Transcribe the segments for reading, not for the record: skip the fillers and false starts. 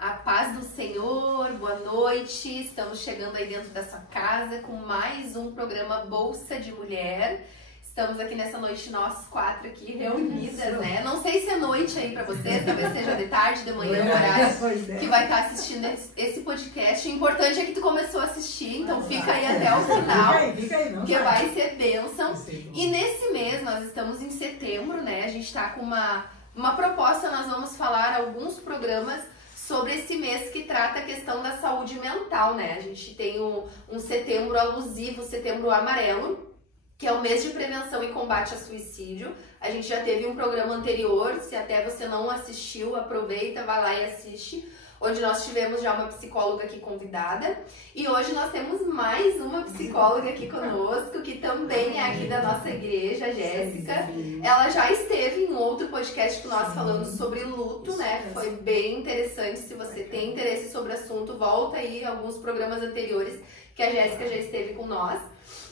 A paz do Senhor, boa noite. Estamos chegando aí dentro da sua casa com mais um programa Bolsa de Mulher. Estamos aqui nessa noite, nós quatro aqui reunidas, né? Não sei se é noite aí pra vocês, talvez seja de tarde, de manhã, no horário que vai estar assistindo esse podcast. O importante é que tu começou a assistir, então fica aí até o final, que vai ser bênção. E nesse mês, nós estamos em setembro, né? A gente tá com uma proposta, nós vamos falar alguns programas sobre esse mês que trata a questão da saúde mental, né? A gente tem um setembro alusivo, setembro amarelo, que é o mês de prevenção e combate a suicídio. A gente já teve um programa anterior, se até você não assistiu, aproveita, vai lá e assiste, onde nós tivemos já uma psicóloga aqui convidada. E hoje nós temos mais uma psicóloga aqui conosco, que também é aqui da nossa igreja, a Jéssica. Ela já esteve em outro podcast que nós falamos sobre luto, né? Foi bem interessante. Se você tem interesse sobre o assunto, volta aí alguns programas anteriores que a Jéssica já esteve com nós.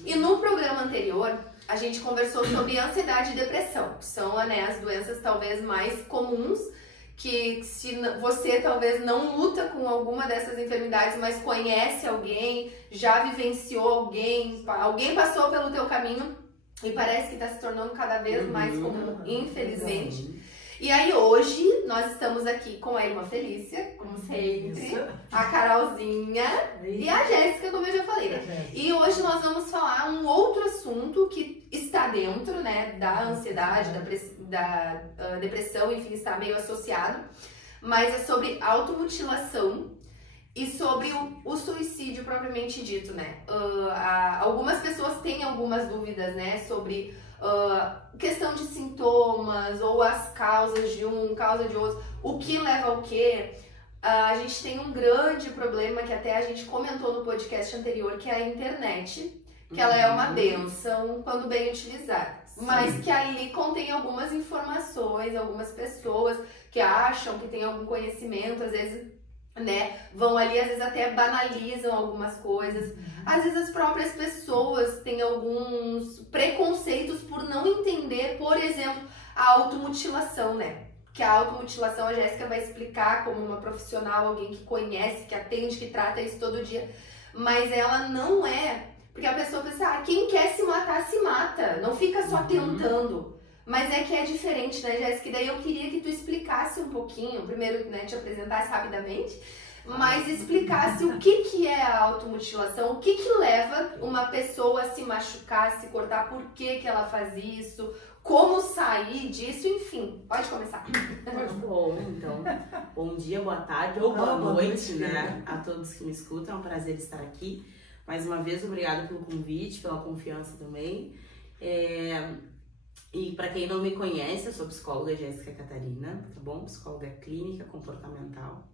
E no programa anterior, a gente conversou sobre ansiedade e depressão, que são, né, as doenças talvez mais comuns, que se você talvez não luta com alguma dessas enfermidades, mas conhece alguém, já vivenciou alguém passou pelo teu caminho e parece que está se tornando cada vez mais comum, infelizmente. E aí hoje nós estamos aqui com a irmã Felícia, como sempre, a Carolzinha e a Jéssica, como eu já falei. E hoje nós vamos falar um outro assunto que está dentro, né, da ansiedade, da depressão, enfim, está meio associado, mas é sobre automutilação e sobre o suicídio propriamente dito, né? Algumas pessoas têm algumas dúvidas, né, sobre questão de sintomas ou as causas de um, causa de outro, o que leva ao quê. A gente tem um grande problema que até a gente comentou no podcast anterior, que é a internet, que ela é uma bênção quando bem utilizada, mas que ali contém algumas informações, algumas pessoas que acham que tem algum conhecimento, às vezes, né, vão ali, às vezes até banalizam algumas coisas. Às vezes as próprias pessoas têm alguns preconceitos por não entender, por exemplo, a automutilação, né? Que a automutilação, a Jéssica vai explicar como uma profissional, alguém que conhece, que atende, que trata isso todo dia, mas ela não é, porque a pessoa pensa, quem quer se matar, se mata, não fica só tentando. Mas é que é diferente, né, Jéssica? E daí eu queria que tu explicasse um pouquinho, primeiro, né, te apresentasse rapidamente, mas explicasse o que é a automutilação, o que leva uma pessoa a se machucar, a se cortar, por que ela faz isso, como sair disso, enfim. Pode começar. Bom, então, bom dia, boa tarde ou boa noite, né, a todos que me escutam. É um prazer estar aqui. Mais uma vez, obrigada pelo convite, pela confiança também. E para quem não me conhece, eu sou psicóloga Jéssica Catarina, tá bom? Psicóloga clínica comportamental.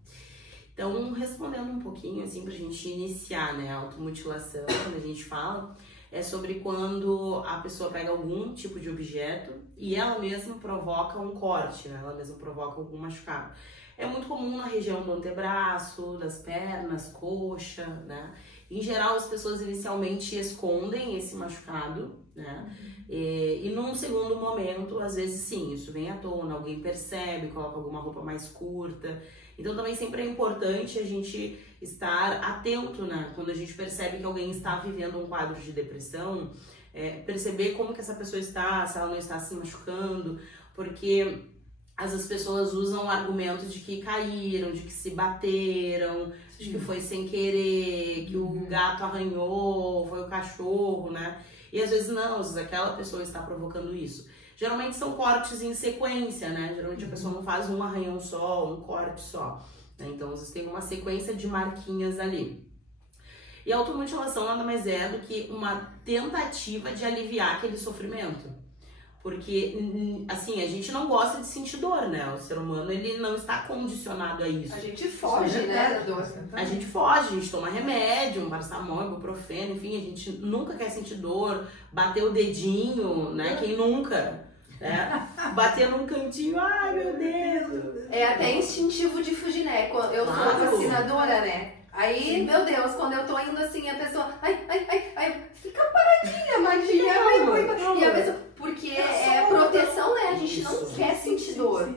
Então, respondendo um pouquinho, assim, pra gente iniciar, né, a automutilação, quando a gente fala, é sobre quando a pessoa pega algum tipo de objeto e ela mesma provoca um corte, né, ela mesma provoca algum machucado. É muito comum na região do antebraço, das pernas, coxa, né? Em geral, as pessoas inicialmente escondem esse machucado, né? E num segundo momento, às vezes sim, isso vem à tona, alguém percebe, coloca alguma roupa mais curta. Então também sempre é importante a gente estar atento, né? Quando a gente percebe que alguém está vivendo um quadro de depressão, perceber como que essa pessoa está, se ela não está se machucando, porque às vezes as pessoas usam o argumento de que caíram, de que se bateram, de que foi sem querer, que o gato arranhou, foi o cachorro, né? E às vezes não, às vezes aquela pessoa está provocando isso. Geralmente são cortes em sequência, né? Geralmente a pessoa não faz um arranhão só, um corte só, né? Então às vezes tem uma sequência de marquinhas ali. E a automutilação nada mais é do que uma tentativa de aliviar aquele sofrimento. Porque, assim, a gente não gosta de sentir dor, né? O ser humano, ele não está condicionado a isso. A gente foge, né, da dor. A gente foge, a gente toma remédio, um paracetamol, ibuprofeno, enfim, a gente nunca quer sentir dor. Bater o dedinho, né? Quem nunca? Bater num cantinho, ai, meu Deus! É até instintivo de fugir, né? Eu sou vacinadora, né? Aí, meu Deus, quando eu tô indo assim, a pessoa, ai, fica paradinha, magia, e a pessoa, porque é proteção, né? A gente não quer sentir dor.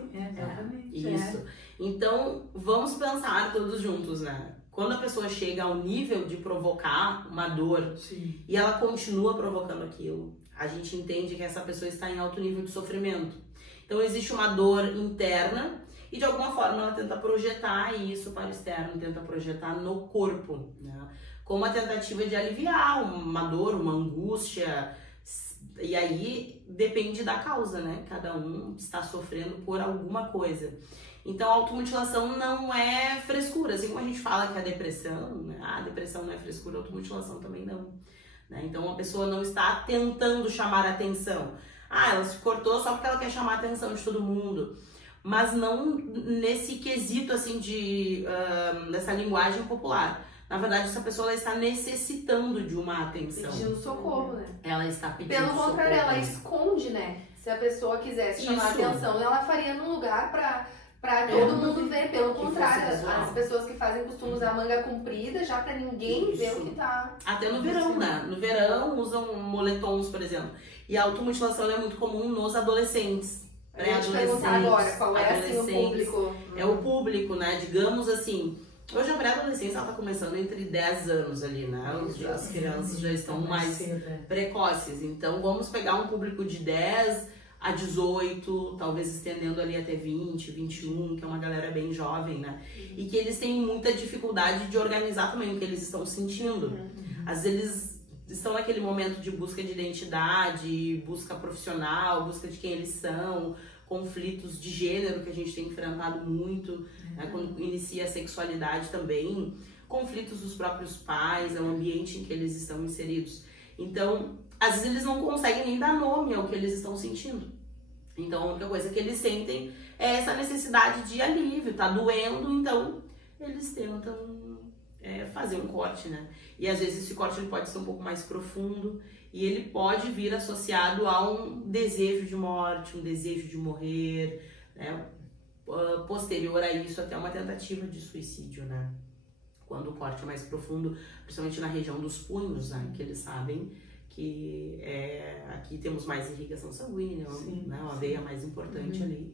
Isso. Então, vamos pensar todos juntos, né? Quando a pessoa chega ao nível de provocar uma dor e ela continua provocando aquilo, a gente entende que essa pessoa está em alto nível de sofrimento. Então, existe uma dor interna e, de alguma forma, ela tenta projetar isso para o externo, tenta projetar no corpo, né? Como a tentativa de aliviar uma dor, uma angústia. E aí, depende da causa, né? Cada um está sofrendo por alguma coisa. Então, a automutilação não é frescura. Assim como a gente fala que a depressão, né? A depressão não é frescura, a automutilação também não. Né? Então, a pessoa não está tentando chamar a atenção. Ela se cortou só porque ela quer chamar a atenção de todo mundo. Mas não nesse quesito, assim, dessa linguagem popular. Na verdade, essa pessoa ela está necessitando de uma atenção. Pedindo socorro, né? Ela está pedindo socorro. Pelo contrário, ela esconde, né? Se a pessoa quisesse chamar atenção, ela faria num lugar pra todo mundo ver. Pelo contrário, as pessoas que costumam usar manga comprida já pra ninguém ver o que tá... Até no verão, né? No verão usam moletons, por exemplo. E a automutilação é muito comum nos adolescentes. Eu ia te perguntar agora, qual é assim, o público? É o público, né? Digamos assim... Hoje a pré-adolescência ela tá começando entre 10 anos ali, né? As crianças já estão mais precoces. Então vamos pegar um público de 10 a 18, talvez estendendo ali até 20, 21, que é uma galera bem jovem, né? E que eles têm muita dificuldade de organizar também o que eles estão sentindo. Às vezes eles estão naquele momento de busca de identidade, busca profissional, busca de quem eles são, conflitos de gênero que a gente tem enfrentado muito, né, quando inicia a sexualidade também, conflitos dos próprios pais, é o ambiente em que eles estão inseridos. Então, às vezes eles não conseguem nem dar nome ao que eles estão sentindo. Então, a única coisa que eles sentem é essa necessidade de alívio, tá doendo, então eles tentam fazer um corte, né? E às vezes esse corte ele pode ser um pouco mais profundo e ele pode vir associado a um desejo de morte, um desejo de morrer, né? Posterior a isso até uma tentativa de suicídio, né? Quando o corte é mais profundo, principalmente na região dos punhos, né? Que eles sabem que aqui temos mais irrigação sanguínea, né? Uma veia mais importante ali,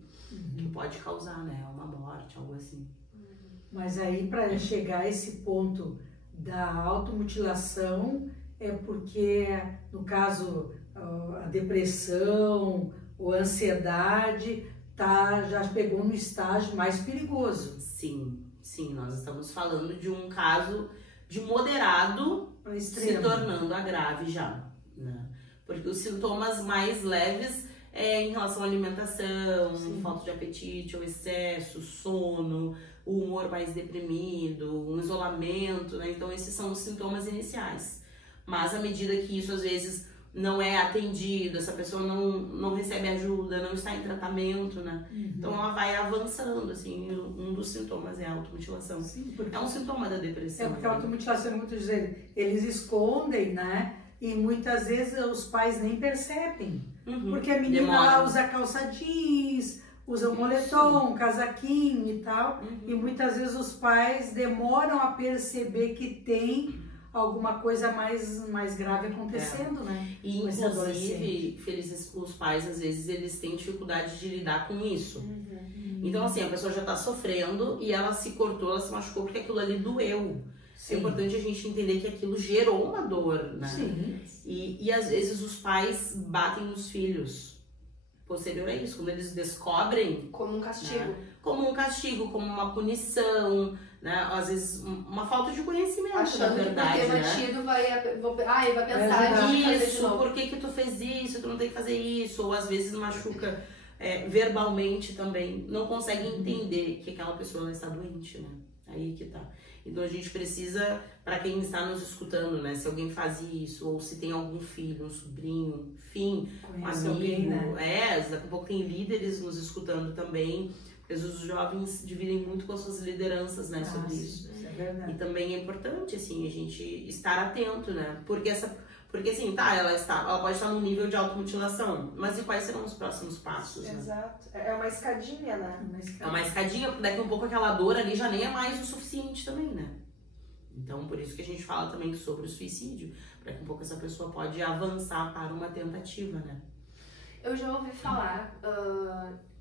que pode causar, né? Uma morte, algo assim. Mas aí, para chegar a esse ponto da automutilação, é porque, no caso, a depressão ou a ansiedade já pegou no estágio mais perigoso. Sim, nós estamos falando de um caso de moderado se tornando a grave já, né? Porque os sintomas mais leves em relação à alimentação, falta de apetite ou excesso, sono, o humor mais deprimido, um isolamento, né? Então esses são os sintomas iniciais. Mas à medida que isso às vezes não é atendido, essa pessoa não recebe ajuda, não está em tratamento, né? Então ela vai avançando, assim, um dos sintomas é a automutilação. É um sintoma da depressão. Porque a automutilação, muitas vezes, eles escondem, né? E muitas vezes os pais nem percebem. Porque a menina lá usa calça jeans, usa um moletom, um casaquinho e tal. E muitas vezes os pais demoram a perceber que tem alguma coisa mais grave acontecendo, né? E inclusive, os pais às vezes eles têm dificuldade de lidar com isso. Então assim, a pessoa já tá sofrendo e ela se cortou, ela se machucou porque aquilo ali doeu. É importante a gente entender que aquilo gerou uma dor, né? E às vezes os pais batem nos filhos. Posterior a isso, quando eles descobrem... Como um castigo. Né? Como um castigo, como uma punição, né? Às vezes uma falta de conhecimento, achando na verdade, que batido vai pensar isso, por que tu fez isso, tu não tem que fazer isso, ou às vezes machuca verbalmente também, não consegue entender que aquela pessoa está doente, né? Aí que tá. Então a gente precisa, para quem está nos escutando, né? Se alguém faz isso, ou se tem algum filho, um sobrinho, enfim, um amigo, alguém, né? Daqui a pouco tem líderes nos escutando também, porque os jovens dividem muito com as suas lideranças, né, sobre isso. É verdade. E também é importante, assim, a gente estar atento, né? Porque assim, ela pode estar num nível de automutilação, mas e quais serão os próximos passos, né? Exato. É uma escadinha, né? É uma escadinha, porque daqui a pouco aquela dor ali já nem é mais o suficiente também, né? Então, por isso que a gente fala também sobre o suicídio, daqui a pouco essa pessoa pode avançar para uma tentativa, né? Eu já ouvi falar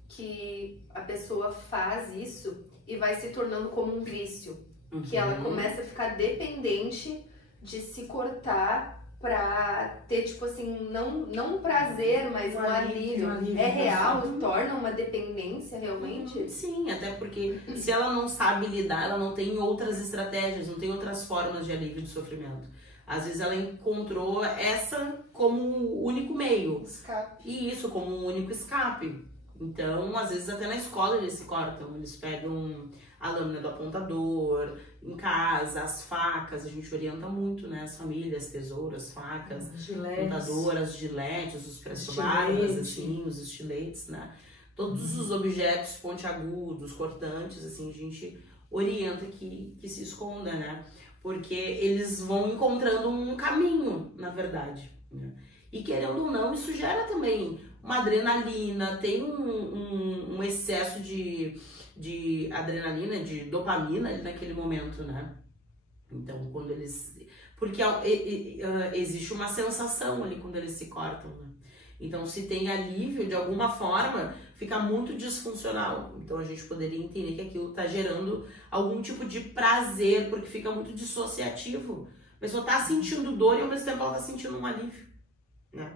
que a pessoa faz isso e vai se tornando como um vício. Que ela começa a ficar dependente de se cortar pra ter, tipo assim, não um prazer, mas um alívio. É real? Torna uma dependência realmente? Sim, até porque se ela não sabe lidar, ela não tem outras estratégias, não tem outras formas de alívio de sofrimento. Às vezes ela encontrou essa como o único meio. Escape. E isso como um único escape. Então, às vezes até na escola eles se cortam, eles pegam a lâmina do apontador, em casa, as facas, a gente orienta muito, né, as famílias, tesouras, facas, apontadoras, giletes, os pressa-barbas, assim, os estiletes, né, todos os objetos pontiagudos, cortantes, assim, a gente orienta que se esconda, né, porque eles vão encontrando um caminho, na verdade, né? E querendo ou não, isso gera também uma adrenalina, tem um excesso de adrenalina, de dopamina ali naquele momento, né? Então, quando eles... Porque existe uma sensação ali quando eles se cortam, né? Então, se tem alívio, de alguma forma, fica muito disfuncional. Então, a gente poderia entender que aquilo está gerando algum tipo de prazer, porque fica muito dissociativo. A pessoa está sentindo dor e, ao mesmo tempo, ela está sentindo um alívio, né?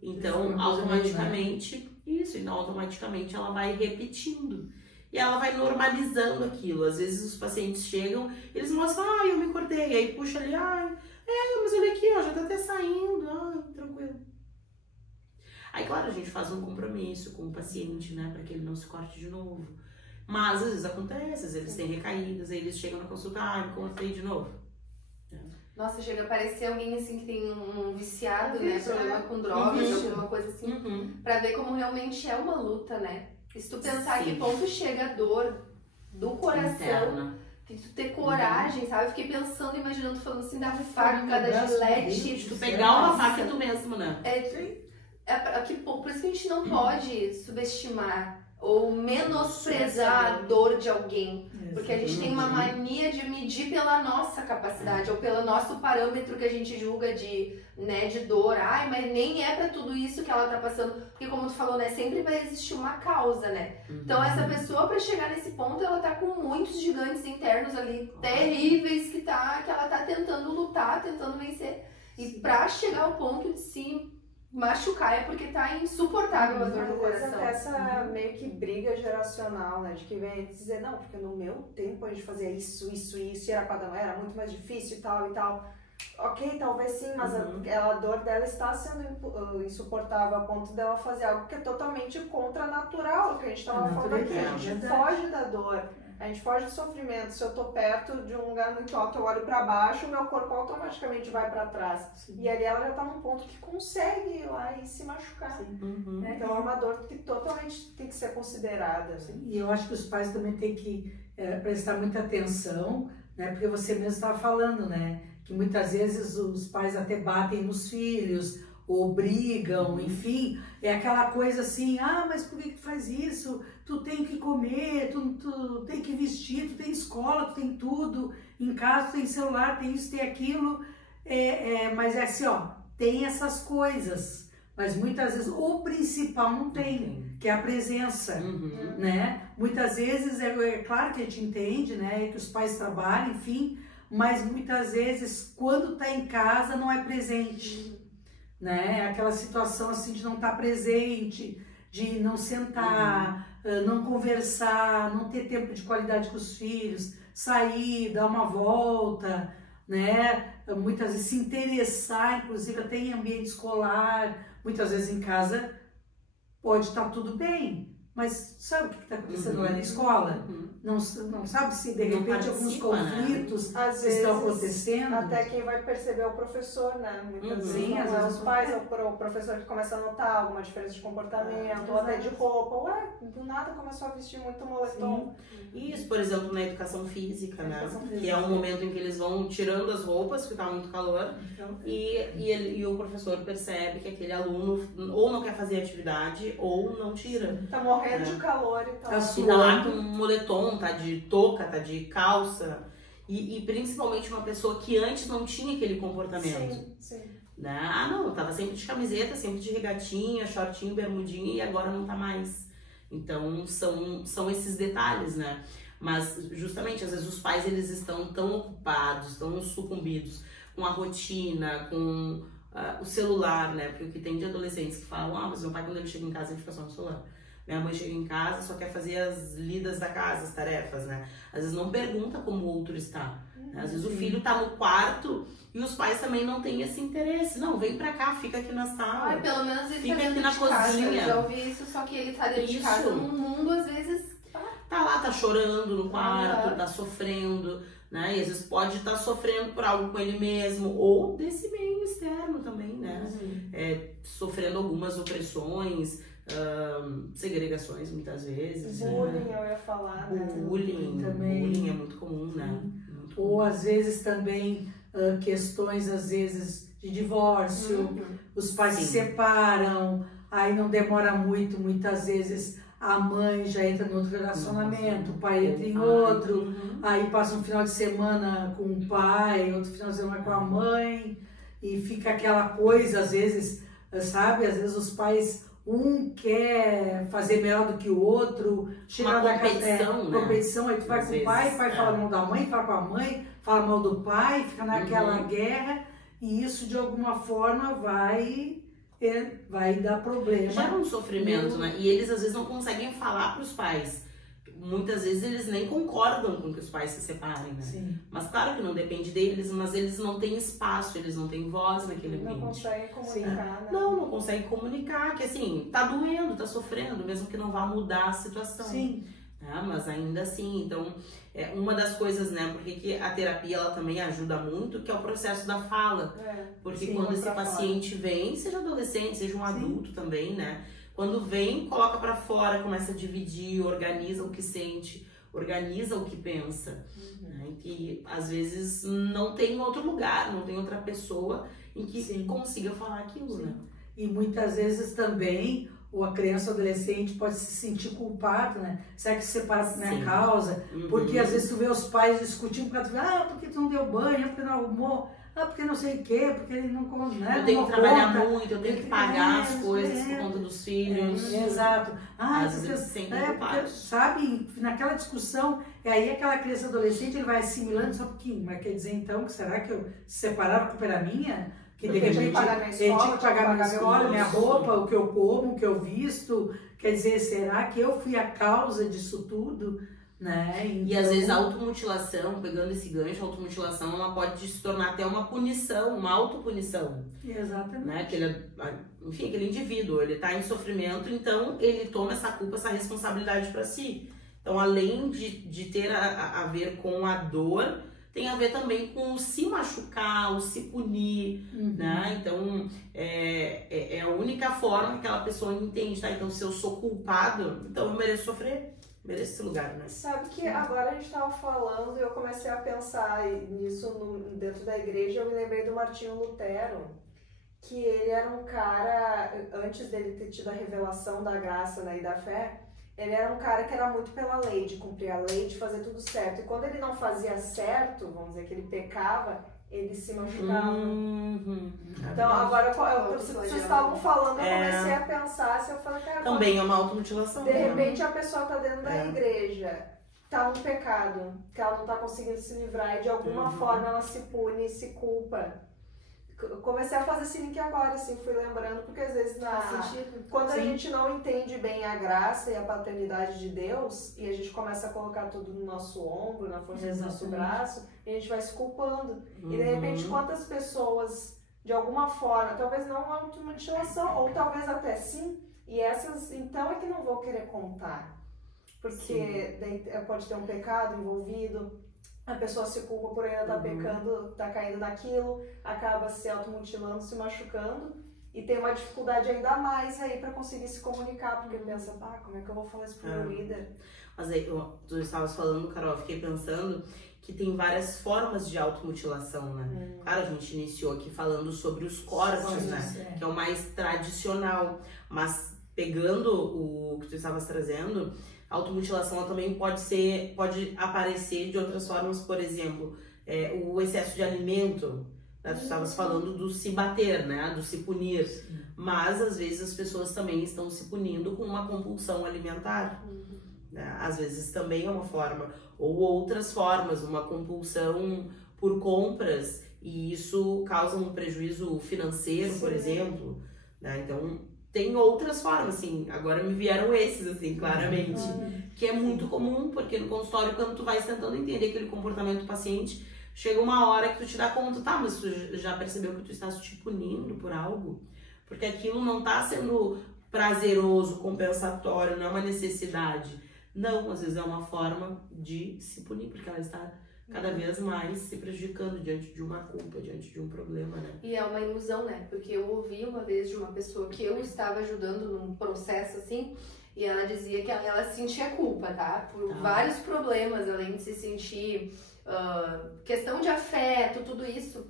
Então, automaticamente, então, automaticamente ela vai repetindo. E ela vai normalizando aquilo. Às vezes os pacientes chegam, eles mostram, eu me cortei. Aí puxa ali, mas olha aqui, ó, já tá até saindo, tranquilo. Aí, claro, a gente faz um compromisso com o paciente, né, para que ele não se corte de novo. Mas às vezes acontece, às vezes eles têm recaídas, aí eles chegam na consulta, me cortei de novo. Nossa, chega a parecer alguém assim que tem um viciado, né, problema com drogas, alguma coisa assim, pra ver como realmente é uma luta, né? E se tu pensar que ponto chega a dor do coração, interna, que tu ter coragem, sabe? Eu fiquei pensando, imaginando, falando assim, da faca, da gilete. Tu pegar uma faca tu mesmo, né? Por isso que a gente não pode subestimar ou menosprezar a dor de alguém. Porque a gente tem uma mania de medir pela nossa capacidade ou pelo nosso parâmetro que a gente julga de dor. Mas nem é pra tudo isso que ela tá passando. Porque como tu falou, né, sempre vai existir uma causa, né? Então essa pessoa, pra chegar nesse ponto, ela tá com muitos gigantes internos ali, terríveis, que ela tá tentando lutar, tentando vencer. E pra chegar ao ponto de se machucar é porque tá insuportável a dor no coração. Essa meio que briga geracional, né? De que vem dizer, não, porque no meu tempo a gente fazia isso, e era muito mais difícil e tal e tal. Ok, talvez sim, mas a dor dela está sendo insuportável a ponto dela fazer algo que é totalmente contranatural, o que a gente estava falando aqui. A gente foge da dor. A gente foge do sofrimento. Se eu tô perto de um lugar muito alto, eu olho para baixo, o meu corpo automaticamente vai para trás. E ali ela já tá num ponto que consegue ir lá e se machucar. Então é uma dor que totalmente tem que ser considerada. E eu acho que os pais também têm que prestar muita atenção, né? Porque você mesmo estava falando, né? Que muitas vezes os pais até batem nos filhos, ou brigam, enfim, é aquela coisa assim, mas por que tu faz isso? Tu tem que comer, tu tem que vestir, tu tem escola, tu tem tudo, em casa tu tem celular, tem isso, tem aquilo, mas é assim, tem essas coisas, mas muitas vezes o principal não tem, que é a presença, né? Muitas vezes, é claro que a gente entende, né, que os pais trabalham, enfim, mas muitas vezes quando tá em casa não é presente. Né? Aquela situação assim de não estar presente, de não sentar, não conversar, não ter tempo de qualidade com os filhos, sair, dar uma volta, né? Muitas vezes se interessar, inclusive até em ambiente escolar, muitas vezes em casa pode estar tudo bem, mas sabe o que está acontecendo lá na escola? Não sabe se de repente alguns conflitos estão acontecendo. Até quem vai perceber é o professor, né? Muitas vezes Sim, não é os pais, é o professor que começa a notar alguma diferença de comportamento, ou até de roupa. Do nada começou a vestir muito moletom. Isso, por exemplo, na educação física, né? Que é um momento em que eles vão tirando as roupas, porque tá muito calor, e o professor percebe que aquele aluno ou não quer fazer atividade, ou não tira. Tá morrendo de calor e tal. E tá lá com um moletom, tá de touca, tá de calça, e principalmente uma pessoa que antes não tinha aquele comportamento. Sim. Né? Não, tava sempre de camiseta, sempre de regatinha, shortinho, bermudinha, e agora não tá mais. Então, são esses detalhes, né? Mas, justamente, às vezes os pais, eles estão tão ocupados, tão sucumbidos com a rotina, com o celular, né? Porque o que tem de adolescentes que falam, mas meu pai, quando ele chega em casa, ele fica só no celular. Minha mãe chega em casa, só quer fazer as lidas da casa, as tarefas, né? Às vezes não pergunta como o outro está. Né? Às vezes o filho tá no quarto e os pais também não têm esse interesse. Não, vem pra cá, fica aqui na sala. Pelo menos ele fica tá aqui na cozinha. Eu já ouvi isso, só que ele tá dentro de casa num mundo, às vezes... Tá lá, tá chorando no quarto, tá sofrendo, né? E às vezes pode estar sofrendo por algo com ele mesmo, ou desse meio externo também, né? Sofrendo algumas opressões, segregações muitas vezes. Bullying, eu ia falar, né? Bullying é muito comum, né? Muito comum. Ou às vezes também questões, às vezes, de divórcio, os pais se separam, aí não demora muito, muitas vezes a mãe já entra em outro relacionamento, o pai entra em outro, aí passa um final de semana com o pai, outro final de semana com a mãe, e fica aquela coisa, às vezes, sabe, às vezes os pais, um quer fazer melhor do que o outro, chega uma da competição, né? Competição, aí tu vai com o pai fala mal da mãe, fala com a mãe, fala mal do pai, fica naquela guerra, e isso de alguma forma vai dar problema. Gera um sofrimento, né? E eles às vezes não conseguem falar para os pais. Muitas vezes eles nem concordam com que os pais se separem, né? Sim. Mas claro que não depende deles, mas eles não têm espaço, eles não têm voz naquele ambiente. Não conseguem comunicar, né? Não conseguem comunicar, que assim, tá doendo, tá sofrendo, mesmo que não vá mudar a situação. Sim. Mas ainda assim, então, uma das coisas, né, porque que a terapia ela também ajuda muito, que é o processo da fala. Porque quando esse paciente vem, seja adolescente, seja um adulto também, né, quando vem, coloca pra fora, começa a dividir, organiza o que sente, organiza o que pensa, né, que às vezes não tem outro lugar, não tem outra pessoa em que consiga falar aquilo, né. E muitas vezes também ou a criança ou adolescente pode se sentir culpado, né? Será que se separa por minha causa? Porque às vezes tu vê os pais discutindo, porque tu não deu banho, porque não arrumou, porque não sei o quê, porque ele não... Né, eu tenho que trabalhar muito, eu tenho que pagar as coisas por conta dos filhos. Exato. Às vezes eles se sentem culpados. Sabe, naquela discussão, e aí aquela criança adolescente, ele vai assimilando só um pouquinho, mas quer dizer então, que será que eu se separar, a culpa era minha? Que de repente ele tinha que pagar minha escola, minha roupa, o que eu como, o que eu visto. Quer dizer, será que eu fui a causa disso tudo? Né? Então... E às vezes a automutilação, pegando esse gancho, a automutilação ela pode se tornar até uma punição, uma autopunição. Exatamente. Né? Aquele indivíduo, ele está em sofrimento, então ele toma essa culpa, essa responsabilidade para si. Então, além de ter a ver com a dor, tem a ver também com o se machucar, o se punir, né? Então, é a única forma que aquela pessoa entende, tá? Então, se eu sou culpado, então eu mereço sofrer, mereço esse lugar, né? Sabe que agora a gente tava falando e eu comecei a pensar nisso dentro da igreja, eu me lembrei do Martinho Lutero, que ele era um cara, antes dele ter tido a revelação da graça, né, e da fé, ele era um cara que era muito pela lei, de cumprir a lei, de fazer tudo certo. E quando ele não fazia certo, vamos dizer que ele pecava, ele se machucava. Então, agora, vocês estavam falando, eu comecei a pensar, assim, eu falei, cara... Também é uma automutilação. De repente, a pessoa tá dentro da igreja, tá num pecado, que ela não tá conseguindo se livrar, e de alguma forma ela se pune, se culpa. Comecei a fazer esse link agora, assim, fui lembrando, porque às vezes quando a gente não entende bem a graça e a paternidade de Deus, e a gente começa a colocar tudo no nosso ombro, na força do nosso braço, a gente vai se culpando. E de repente, quantas pessoas, de alguma forma, talvez não uma automutilação, ou talvez até sim, e essas então é que não vou querer contar. Porque daí pode ter um pecado envolvido. A pessoa se culpa por ainda estar pecando, tá caindo naquilo, acaba se automutilando, se machucando e tem uma dificuldade ainda mais aí para conseguir se comunicar, porque pensa, como é que eu vou falar isso pro meu líder? Mas aí, tu estavas falando, Carol, eu fiquei pensando que tem várias formas de automutilação, né? Claro, a gente iniciou aqui falando sobre os cortes, né? Que é o mais tradicional, mas pegando o que tu estavas trazendo, a automutilação ela também pode aparecer de outras formas, por exemplo, o excesso de alimento, Tu estavas falando do se bater, né? Do se punir. Mas, às vezes, as pessoas também estão se punindo com uma compulsão alimentar. Né? Às vezes também é uma forma. Ou outras formas, uma compulsão por compras. E isso causa um prejuízo financeiro, por exemplo. Né? Então, tem outras formas, assim. Agora me vieram esses, assim, claramente. Que é muito comum, porque no consultório, quando tu vai tentando entender aquele comportamento do paciente, chega uma hora que tu te dá conta, tá, mas tu já percebeu que tu estás te punindo por algo? Porque aquilo não tá sendo prazeroso, compensatório, não é uma necessidade. Não, às vezes é uma forma de se punir, porque ela está cada vez mais se prejudicando diante de uma culpa, diante de um problema, né? E é uma ilusão, né? Porque eu ouvi uma vez de uma pessoa que eu estava ajudando num processo assim, e ela dizia que ela sentia culpa, tá? Por vários problemas, além de se sentir... questão de afeto, tudo isso.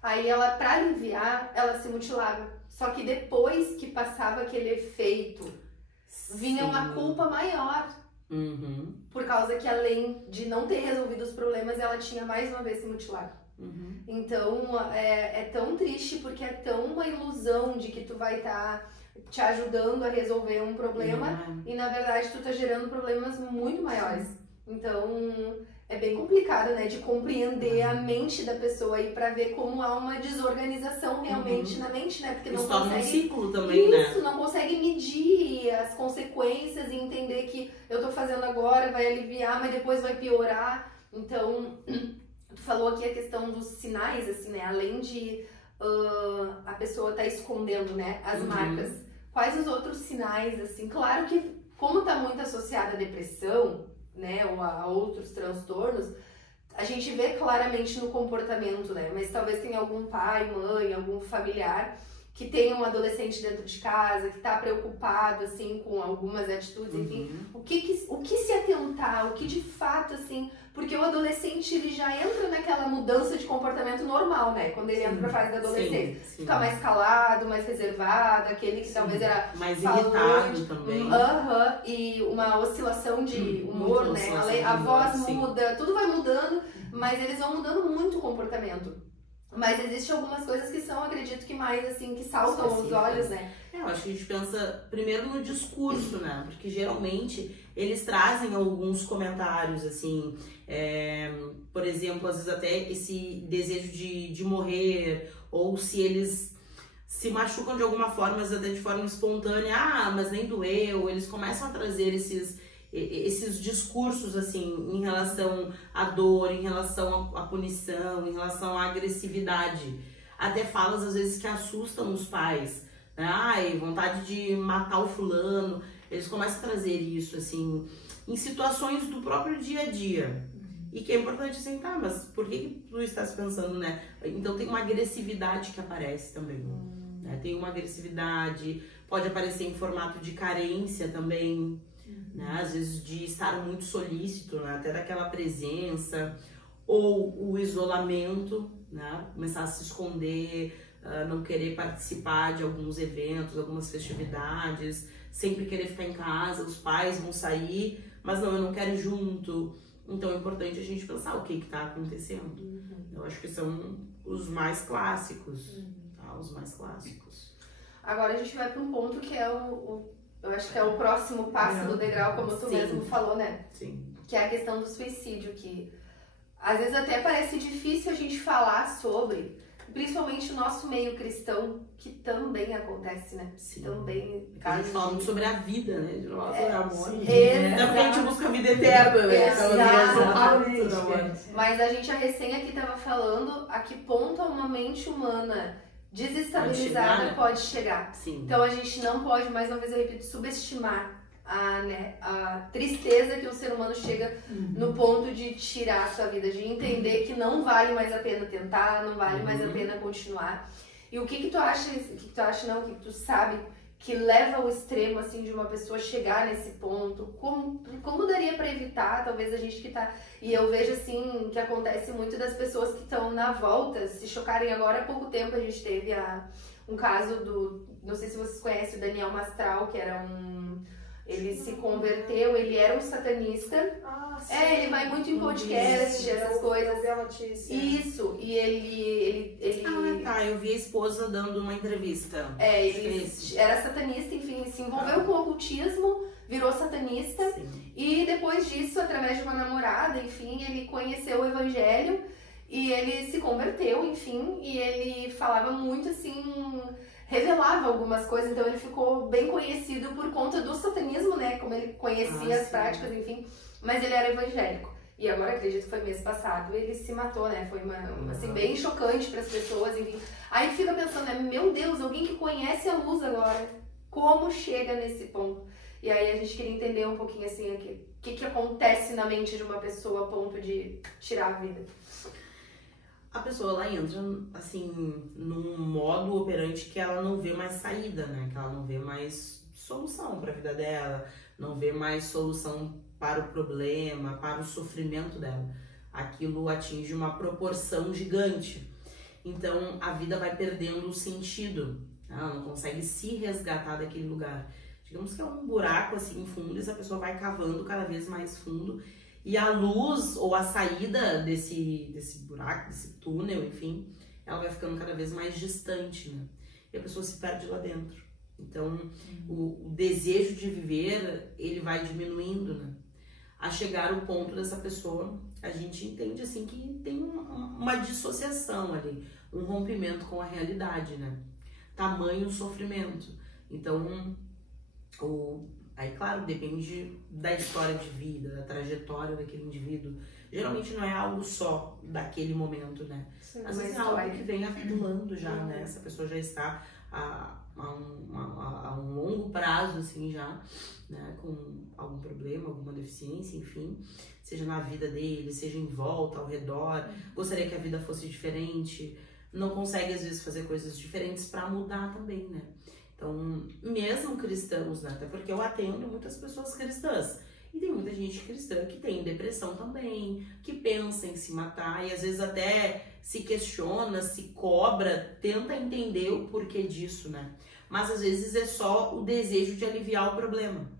Aí ela, pra aliviar, ela se mutilava. Só que depois que passava aquele efeito, vinha uma culpa maior. Por causa que além de não ter resolvido os problemas, ela tinha mais uma vez se mutilado. Então é tão triste, porque é tão uma ilusão de que tu vai estar te ajudando a resolver um problema e na verdade tu tá gerando problemas muito maiores. Então é bem complicado, né, de compreender a mente da pessoa aí pra ver como há uma desorganização realmente na mente, né, porque não consegue... um ciclo também, né? Isso, não consegue medir as consequências e entender que eu tô fazendo agora, vai aliviar, mas depois vai piorar. Então, tu falou aqui a questão dos sinais, assim, né, além de a pessoa tá escondendo, né, as marcas. Quais os outros sinais, assim? Claro que, como tá muito associada à depressão, né, ou a outros transtornos, a gente vê claramente no comportamento, né, mas talvez tenha algum pai, mãe, algum familiar que tenha um adolescente dentro de casa, que tá preocupado, assim, com algumas atitudes, enfim, o que se atentar, o que de fato, assim, porque o adolescente, ele já entra naquela mudança de comportamento normal, né, quando ele entra pra fase da adolescência, fica mais calado, mais reservado, aquele que talvez era mais irritado também. E uma oscilação de humor, né, a voz muda, tudo vai mudando, mas eles vão mudando muito o comportamento. Mas existem algumas coisas que são, acredito que mais assim, que saltam aos olhos, né? Eu acho que a gente pensa primeiro no discurso, né? Porque geralmente eles trazem alguns comentários, assim, por exemplo, às vezes até esse desejo de morrer, ou se eles se machucam de alguma forma, mas até de forma espontânea, mas nem doeu, eles começam a trazer esses discursos, assim, em relação à dor, em relação à punição, em relação à agressividade. Até falas, às vezes, que assustam os pais. Né? Vontade de matar o fulano. Eles começam a trazer isso, assim, em situações do próprio dia a dia. E que é importante, assim, tá, mas por que tu estás pensando, né? Então tem uma agressividade que aparece também. Né? Tem uma agressividade, pode aparecer em formato de carência também. Né? Às vezes de estar muito solícito, né? Até daquela presença, ou o isolamento, né? Começar a se esconder, não querer participar de alguns eventos, algumas festividades, sempre querer ficar em casa, os pais vão sair, mas não, eu não quero ir junto. Então é importante a gente pensar o que está acontecendo. Eu acho que são os mais clássicos, tá? Os mais clássicos. Agora a gente vai para um ponto que é eu acho que é o próximo passo do degrau, como tu mesmo falou, né? Sim. Que é a questão do suicídio, que às vezes até parece difícil a gente falar sobre, principalmente o nosso meio cristão, que também acontece, né? Sim. Também. A gente fala muito sobre a vida, né? De nosso amor. Exato. Porque a gente busca a vida eterna, né? Exatamente. Mas a gente, a recém aqui tava falando a que ponto uma mente humana desestabilizada pode chegar. Sim. Então a gente não pode, mais uma vez eu repito, subestimar a tristeza que o ser humano chega no ponto de tirar a sua vida, de entender que não vale mais a pena tentar, não vale mais a pena continuar. E o que tu acha, o que tu sabe que leva ao extremo, assim, de uma pessoa chegar nesse ponto? Como daria para evitar, talvez a gente que tá... E eu vejo, assim, que acontece muito das pessoas que estão na volta, se chocarem agora. Há pouco tempo a gente teve um caso do... Não sei se vocês conhecem o Daniel Mastral, que era ele se converteu, ele era um satanista. Ele vai muito em podcast, essas coisas. Eu vi a notícia. Isso, e ele... Ah, tá, eu vi a esposa dando uma entrevista. Ele era satanista, enfim, se envolveu com o ocultismo, virou satanista. Sim. E depois disso, através de uma namorada, enfim, ele conheceu o evangelho e ele se converteu, enfim, e ele falava muito assim, revelava algumas coisas, então ele ficou bem conhecido por conta do satanismo, né, como ele conhecia as práticas, enfim, mas ele era evangélico. E agora, acredito que foi mês passado, ele se matou, né, foi assim, bem chocante para as pessoas, enfim. Aí fica pensando, né, meu Deus, alguém que conhece a luz agora, como chega nesse ponto? E aí a gente queria entender um pouquinho assim, o que acontece na mente de uma pessoa a ponto de tirar a vida. A pessoa, ela entra, assim, num modo operante que ela não vê mais saída, né? Que ela não vê mais solução para a vida dela, não vê mais solução para o problema, para o sofrimento dela. Aquilo atinge uma proporção gigante. Então, a vida vai perdendo o sentido. Ela não consegue se resgatar daquele lugar. Digamos que é um buraco assim fundo e essa pessoa vai cavando cada vez mais fundo e a luz ou a saída desse buraco, desse túnel, enfim, ela vai ficando cada vez mais distante, né? E a pessoa se perde lá dentro. Então, o desejo de viver, ele vai diminuindo, né? A chegar ao ponto dessa pessoa, a gente entende assim que tem uma dissociação ali, um rompimento com a realidade, né? Tamanho sofrimento. Então, aí, claro, depende da história de vida, da trajetória daquele indivíduo. Geralmente não é algo só daquele momento, né? Sim, às vezes é algo que vem acumulando já, né? Essa pessoa já está a um longo prazo, assim, já, né? Com algum problema, alguma deficiência, enfim. Seja na vida dele, seja em volta, ao redor. Gostaria que a vida fosse diferente. Não consegue, às vezes, fazer coisas diferentes para mudar também, né? Então, mesmo cristãos, né? Até porque eu atendo muitas pessoas cristãs. E tem muita gente cristã que tem depressão também, que pensa em se matar e às vezes até se questiona, se cobra, tenta entender o porquê disso, né? Mas às vezes é só o desejo de aliviar o problema.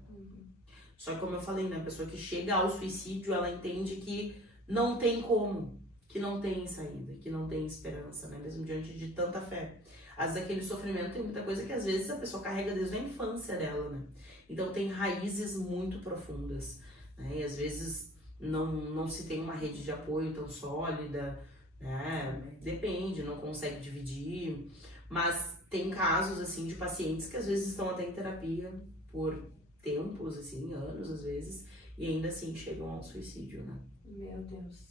Só que como eu falei, né? A pessoa que chega ao suicídio, ela entende que não tem como, que não tem saída, que não tem esperança, né? Mesmo diante de tanta fé. Às vezes aquele sofrimento tem muita coisa que às vezes a pessoa carrega desde a infância dela, né? Então tem raízes muito profundas, né? E às vezes não se tem uma rede de apoio tão sólida, né? Depende, não consegue dividir. Mas tem casos, assim, de pacientes que às vezes estão até em terapia por tempos, assim, anos às vezes, e ainda assim chegam ao suicídio, né? Meu Deus.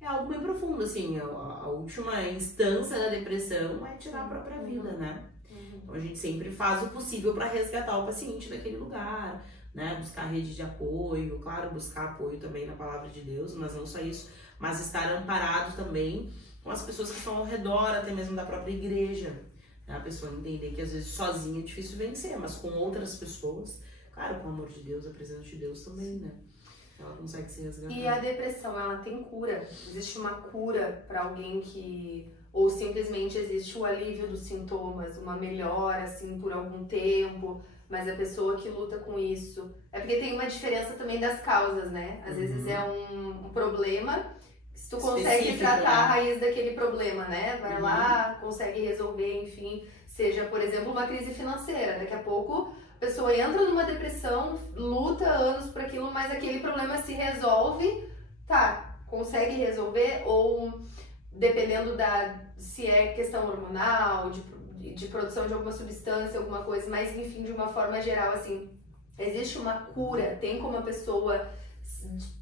É algo bem profundo, assim, a última instância da depressão é tirar a própria vida, né? Então a gente sempre faz o possível para resgatar o paciente daquele lugar, né? Buscar rede de apoio, claro, buscar apoio também na palavra de Deus, mas não só isso, mas estar amparado também com as pessoas que estão ao redor, até mesmo da própria igreja, né? A pessoa entender que às vezes sozinha é difícil vencer, mas com outras pessoas, claro, com o amor de Deus, a presença de Deus também, né? Ela consegue se resgatar. E a depressão, ela tem cura? Existe uma cura para alguém que... Ou simplesmente existe o alívio dos sintomas, uma melhora, assim, por algum tempo, mas a pessoa que luta com isso... É porque tem uma diferença também das causas, né? Às vezes é um problema, se tu consegue tratar a raiz daquele problema, né? Vai lá, consegue resolver, enfim... Seja, por exemplo, uma crise financeira. Daqui a pouco... A pessoa entra numa depressão, luta anos por aquilo, mas aquele problema se resolve, tá, consegue resolver, ou dependendo se é questão hormonal, de produção de alguma substância, alguma coisa, mas enfim, de uma forma geral, assim, existe uma cura, tem como a pessoa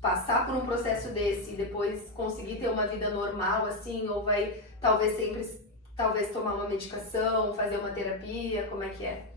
passar por um processo desse e depois conseguir ter uma vida normal, assim, ou vai talvez tomar uma medicação, fazer uma terapia, como é que é?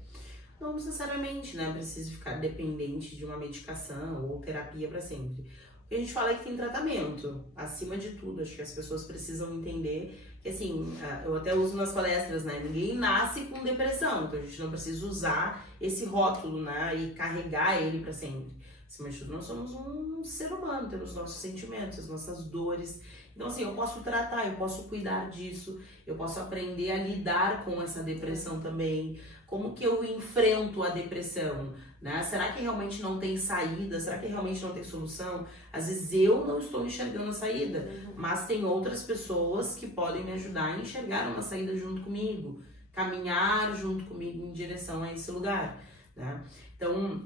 Não necessariamente, né? Precisa ficar dependente de uma medicação ou terapia para sempre. O que a gente fala é que tem tratamento. Acima de tudo, acho que as pessoas precisam entender que, assim, eu até uso nas palestras, né? Ninguém nasce com depressão, então a gente não precisa usar esse rótulo, né? E carregar ele para sempre. Acima de tudo, nós somos um ser humano, temos nossos sentimentos, as nossas dores. Então, assim, eu posso tratar, eu posso cuidar disso, eu posso aprender a lidar com essa depressão também. Como que eu enfrento a depressão? né? Será que realmente não tem saída? Será que realmente não tem solução? Às vezes eu não estou enxergando a saída, mas tem outras pessoas que podem me ajudar a enxergar uma saída junto comigo, caminhar junto comigo em direção a esse lugar, né? Então,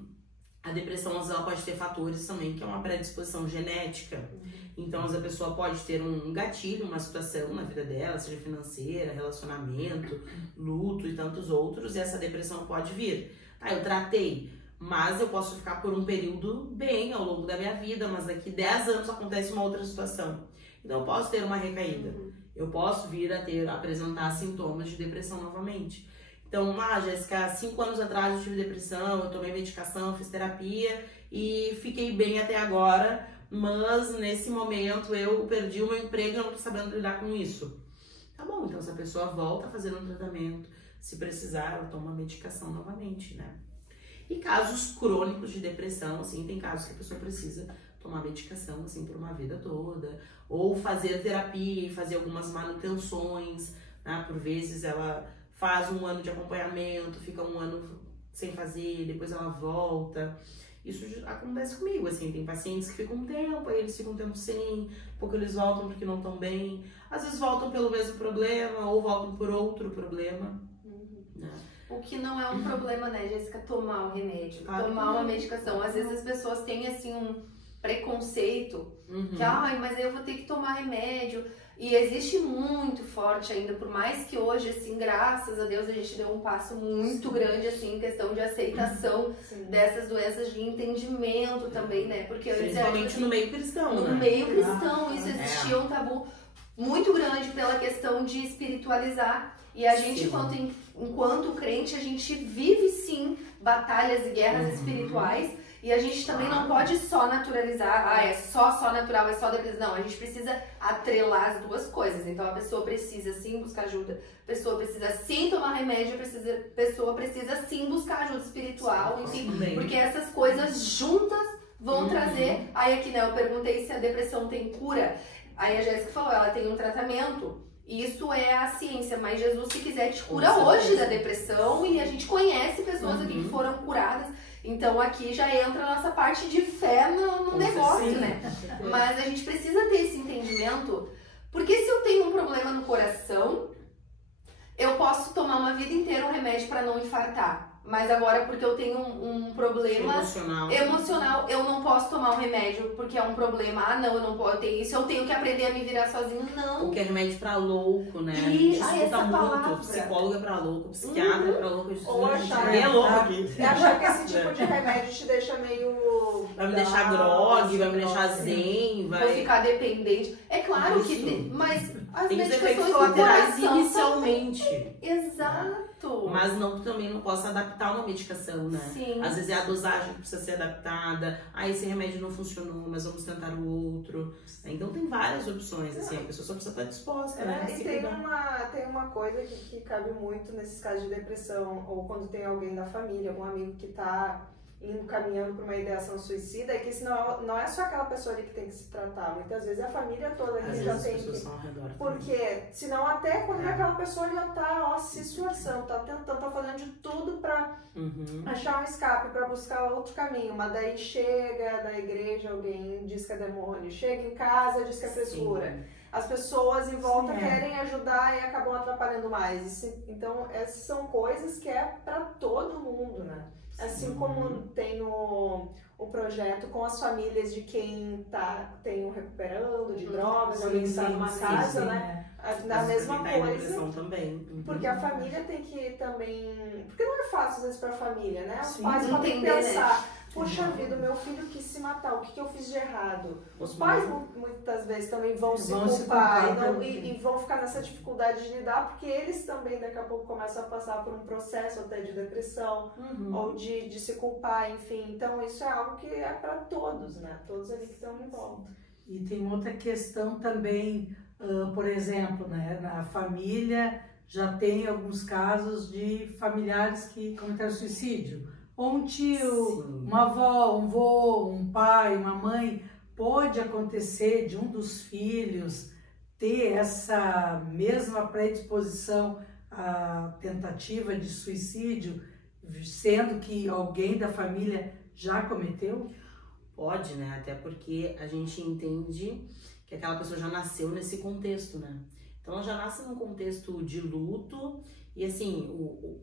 a depressão, ela pode ter fatores também, que é uma predisposição genética. Então, a pessoa pode ter um gatilho, uma situação na vida dela, seja financeira, relacionamento, luto e tantos outros, e essa depressão pode vir. Tá, eu tratei, mas eu posso ficar por um período bem ao longo da minha vida, mas daqui 10 anos acontece uma outra situação. Então, eu posso ter uma recaída. Eu posso vir a apresentar sintomas de depressão novamente. Então, Jéssica, 5 anos atrás eu tive depressão, eu tomei medicação, fiz terapia e fiquei bem até agora, mas nesse momento eu perdi o meu emprego e eu não tô sabendo lidar com isso. Tá bom, então essa pessoa volta a fazer um tratamento, se precisar ela toma medicação novamente, né? E casos crônicos de depressão, assim, tem casos que a pessoa precisa tomar medicação, assim, por uma vida toda, ou fazer terapia e fazer algumas manutenções, né? Por vezes ela faz um ano de acompanhamento, fica um ano sem fazer, depois ela volta. Isso acontece comigo, assim, tem pacientes que ficam um tempo, aí eles ficam um tempo sem, pouco eles voltam porque não estão bem. Às vezes voltam pelo mesmo problema, ou voltam por outro problema. Né? O que não é um problema, né, Jéssica, tomar o remédio, Claro, tomar uma medicação. Às vezes as pessoas têm, assim, um preconceito, que, mas aí eu vou ter que tomar remédio. E existe muito forte ainda, por mais que hoje, assim, graças a Deus, a gente deu um passo muito grande, assim, em questão de aceitação dessas doenças, de entendimento também, né? Porque principalmente assim, no meio cristão, no né? meio cristão, isso existia um tabu muito grande pela questão de espiritualizar. E a gente, enquanto crente, a gente vive, sim, batalhas e guerras espirituais. E a gente também não pode só naturalizar, é só natural, é só depressão. Não, a gente precisa atrelar as duas coisas. Então a pessoa precisa sim buscar ajuda, a pessoa precisa sim tomar remédio, a pessoa precisa sim buscar ajuda espiritual, enfim. Porque essas coisas juntas vão trazer. Aí aqui, né, eu perguntei se a depressão tem cura. Aí a Jéssica falou, ela tem um tratamento. Isso é a ciência, mas Jesus, se quiser, te cura hoje da depressão. E a gente conhece pessoas aqui que foram curadas. Então aqui já entra a nossa parte de fé no negócio, né? Mas a gente precisa ter esse entendimento, porque se eu tenho um problema no coração, eu posso tomar uma vida inteira um remédio para não infartar. Mas agora, porque eu tenho um problema emocional, eu não posso tomar um remédio porque é um problema. Ah, não, eu não posso ter isso, eu tenho que aprender a me virar sozinho. Não. Porque é remédio pra louco, né? E essa muito. Psicóloga é pra louco, psiquiatra é pra louco. Ou achar, é louco aqui. Achar que esse tipo de remédio te deixa meio... Vai me deixar grog, vai me deixar zen, vai... Vou ficar dependente. É claro que tem, mas as tem os medicações efeitos colaterais do coração inicialmente. Exato. Mas não, também não posso adaptar uma medicação, né? Sim. Às vezes é a dosagem que precisa ser adaptada. Ah, esse remédio não funcionou, mas vamos tentar o outro. Então tem várias opções, assim, a pessoa só precisa estar disposta, né? E tem uma coisa que cabe muito nesses casos de depressão, ou quando tem alguém da família, algum amigo que tá caminhando para uma ideação suicida, é que isso não é só aquela pessoa ali que tem que se tratar, muitas vezes é a família toda que já tem que... Porque senão até quando aquela pessoa já tá se esforçando, tá tentando, tá fazendo de tudo para achar um escape, para buscar outro caminho, mas daí chega da igreja, alguém diz que é demônio, chega em casa, diz que é frescura. As pessoas em volta querem ajudar e acabam atrapalhando mais. Então, essas são coisas que é para todo mundo, né? Assim como tem o projeto com as famílias de quem tem um recuperando de drogas, alguém que está numa casa, né? Da mesma coisa. Também. Porque a família tem que também... Porque não é fácil, às vezes, para a família, né? Os Sim, pais podem entender, pensar... né? Poxa vida, meu filho quis se matar, o que eu fiz de errado? Os pais muitas vezes também vão se culpar e vão ficar nessa dificuldade de lidar, porque eles também daqui a pouco começam a passar por um processo até de depressão ou de se culpar, enfim. Então isso é algo que é para todos, né? Todos ali que estão em volta. E tem outra questão também, por exemplo, né? Na família já tem alguns casos de familiares que cometeram suicídio. Ou um tio, uma avó, um vô, um pai, uma mãe, pode acontecer de um dos filhos ter essa mesma predisposição à tentativa de suicídio sendo que alguém da família já cometeu? Pode, né? Até porque a gente entende que aquela pessoa já nasceu nesse contexto, né? Então ela já nasce num contexto de luto e assim,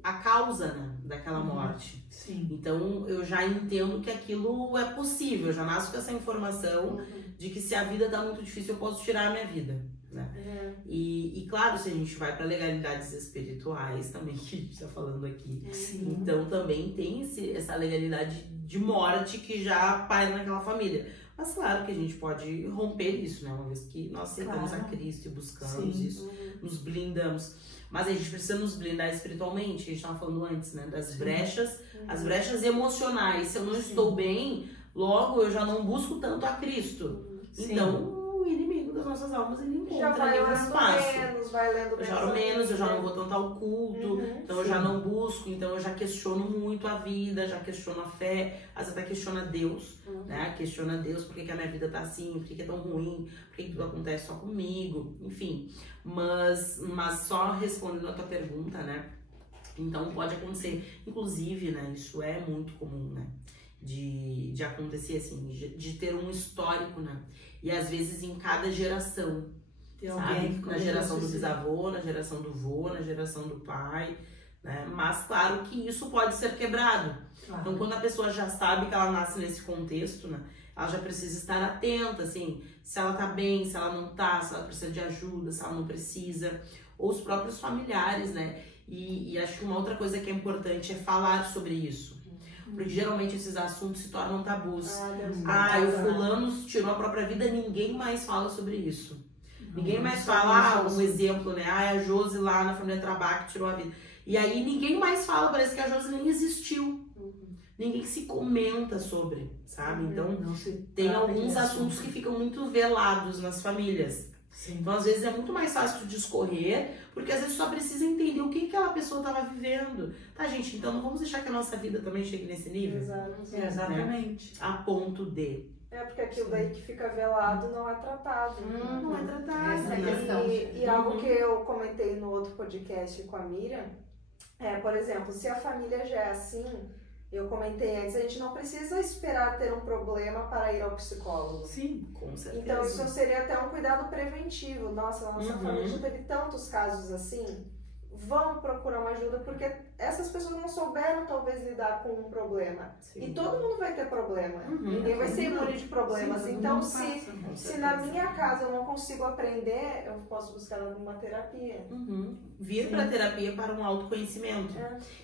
a causa, né, daquela morte. Sim. Então eu já entendo que aquilo é possível, eu já nasço com essa informação de que se a vida tá muito difícil eu posso tirar a minha vida, né? E claro, se a gente vai para legalidades espirituais também, que a gente tá falando aqui, Sim. então também tem essa legalidade de morte que já paira naquela família. Mas claro que a gente pode romper isso, né? Uma vez que nós aceitamos a Cristo e buscamos isso, nos blindamos. Mas a gente precisa nos blindar espiritualmente, a gente estava falando antes, né? Das brechas, as brechas emocionais. Se eu não estou bem, logo eu já não busco tanto a Cristo. Então, o inimigo das nossas almas, ele encontra ali um espaço. Menos, vai lendo eu já oro menos, eu já não vou tanto ao culto, então eu já não busco, então eu já questiono muito a vida, já questiono a fé, às vezes até questiono a Deus, né? Questiona a Deus, por que a minha vida tá assim, por que é tão ruim, por que tudo acontece só comigo, enfim. Mas só respondendo a tua pergunta, né? Então pode acontecer, inclusive, né? Isso é muito comum, né? De acontecer assim, de ter um histórico, né? E às vezes em cada geração, Tem sabe? alguém que Na geração do bisavô, na geração do vô, na geração do pai, né? Mas claro que isso pode ser quebrado. Claro. Então quando a pessoa já sabe que ela nasce nesse contexto, né? Ela já precisa estar atenta, assim, se ela tá bem, se ela não tá, se ela precisa de ajuda, se ela não precisa, ou os próprios familiares, né? E acho que uma outra coisa que é importante é falar sobre isso. Porque geralmente esses assuntos se tornam tabus. O fulano tirou a própria vida, ninguém mais fala sobre isso. Ninguém mais fala, um exemplo, né? A Josi lá na família Trabac tirou a vida. E aí ninguém mais fala, parece que a Josi nem existiu. Ninguém se comenta sobre, sabe? Então tem alguns assuntos que ficam muito velados nas famílias. Então às vezes é muito mais fácil de discorrer, porque às vezes só precisa entender o que aquela pessoa estava vivendo. Tá, gente? Então não vamos deixar que a nossa vida também chegue nesse nível. Exatamente. Né? A ponto de... porque aquilo daí que fica velado não é tratado. Não é tratado. Essa é a questão. E algo que eu comentei no outro podcast com a Miriam, por exemplo, se a família já é assim, eu comentei antes, a gente não precisa esperar ter um problema para ir ao psicólogo. Sim, com certeza. Então isso seria até um cuidado preventivo. Nossa, a nossa família já teve tantos casos assim. Vamos procurar uma ajuda, porque essas pessoas não souberam talvez lidar com um problema. E todo mundo vai ter problema. Ninguém vai ser imune de problemas. Então se na minha casa eu não consigo aprender, eu posso buscar alguma terapia. Vir para terapia para um autoconhecimento.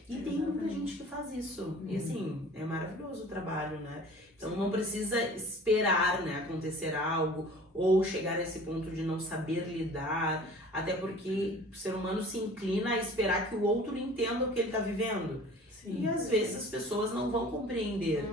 E tem muita gente que faz isso. E assim, é maravilhoso o trabalho, né? Então não precisa esperar, né, acontecer algo ou chegar a esse ponto de não saber lidar. Até porque o ser humano se inclina a esperar que o outro entenda o que ele está vivendo. E às vezes as pessoas não vão compreender.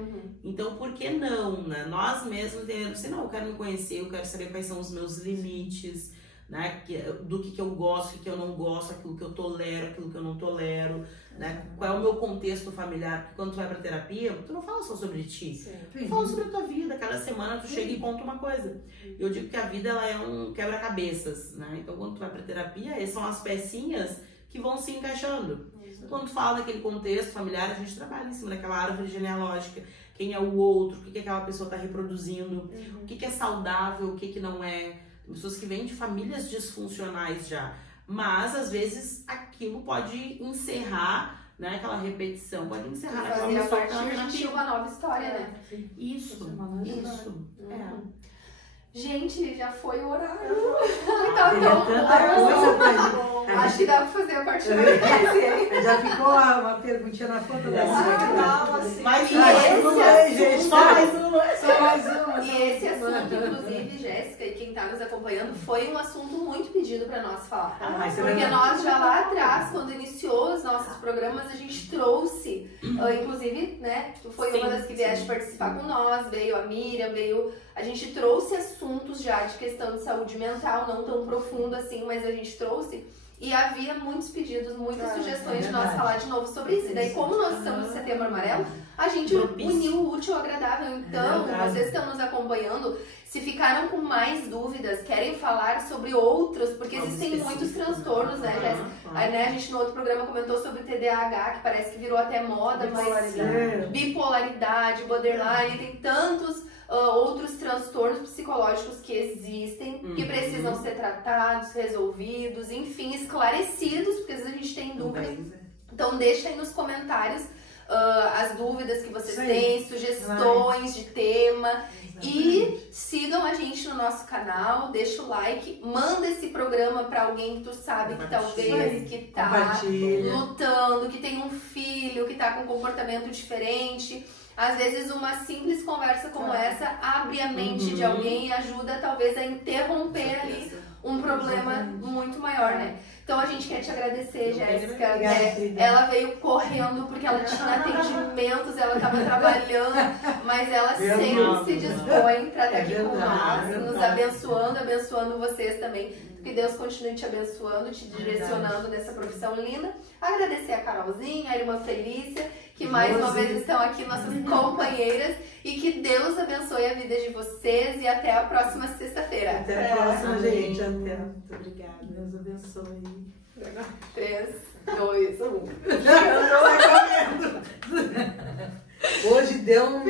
Então por que não, né? Nós mesmos devemos dizer, não, eu quero me conhecer, eu quero saber quais são os meus limites, né? Do que eu gosto, o que eu não gosto, aquilo que eu tolero, aquilo que eu não tolero, né? Qual é o meu contexto familiar? Porque quando tu vai pra terapia, tu não fala só sobre ti, tu fala sobre a tua vida. Cada semana tu chega e conta uma coisa. Eu digo que a vida ela é um quebra-cabeças, né? Então quando tu vai pra terapia, essas são as pecinhas que vão se encaixando. Quando tu fala daquele contexto familiar, a gente trabalha em cima daquela árvore genealógica. Quem é o outro, o que aquela pessoa está reproduzindo, o que é saudável, o que não é. Tem pessoas que vêm de famílias disfuncionais já. Mas, às vezes, aquilo pode encerrar, né? Aquela repetição, pode encerrar aquela pessoa. A partir de uma nova história, né? Isso. Gente, já foi o horário. Acho que dá pra fazer a parte mais desse. Já ficou uma perguntinha na ponta da E esse assunto, inclusive, Jéssica, e quem tá nos acompanhando, foi um assunto muito pedido pra nós falar. Porque nós já lá atrás, quando iniciou os nossos programas, a gente trouxe, inclusive, né, tu foi uma das que vieste participar com nós, veio a Miriam, a gente trouxe assuntos já de questão de saúde mental, não tão profundo assim, mas a gente trouxe. E havia muitos pedidos, muitas sugestões de nós falar de novo sobre isso. E daí, como nós estamos no Setembro Amarelo, a gente uniu o útil ao agradável. Então, vocês estão nos acompanhando, se ficaram com mais dúvidas, querem falar sobre outros, porque existem muitos transtornos, né, Jéssica? Aí, né, a gente no outro programa comentou sobre TDAH, que parece que virou até moda, mas bipolaridade, borderline, tem tantos outros transtornos psicológicos que existem, que precisam ser tratados, resolvidos, enfim, esclarecidos, porque às vezes a gente tem dúvida. Então deixa aí nos comentários as dúvidas que vocês têm, sugestões de tema. E sigam a gente no nosso canal, deixa o like, manda esse programa para alguém que tu sabe que talvez que tá lutando, que tem um filho, que tá com um comportamento diferente. Às vezes uma simples conversa como essa abre a mente de alguém e ajuda talvez a interromper ali um problema muito maior, né? Então a gente quer te agradecer, Jéssica. Ela veio correndo porque ela tinha atendimentos, ela estava trabalhando, mas ela sempre se dispõe para estar aqui com nós, nos abençoando vocês também. Que Deus continue te abençoando, te direcionando nessa profissão linda. Agradecer a Carolzinha, a irmã Felícia, que mais uma vez estão aqui, nossas companheiras. E que Deus abençoe a vida de vocês e até a próxima sexta-feira. Até a próxima, gente. Até. Muito obrigada. Deus abençoe. 3, 2, 1. Hoje deu um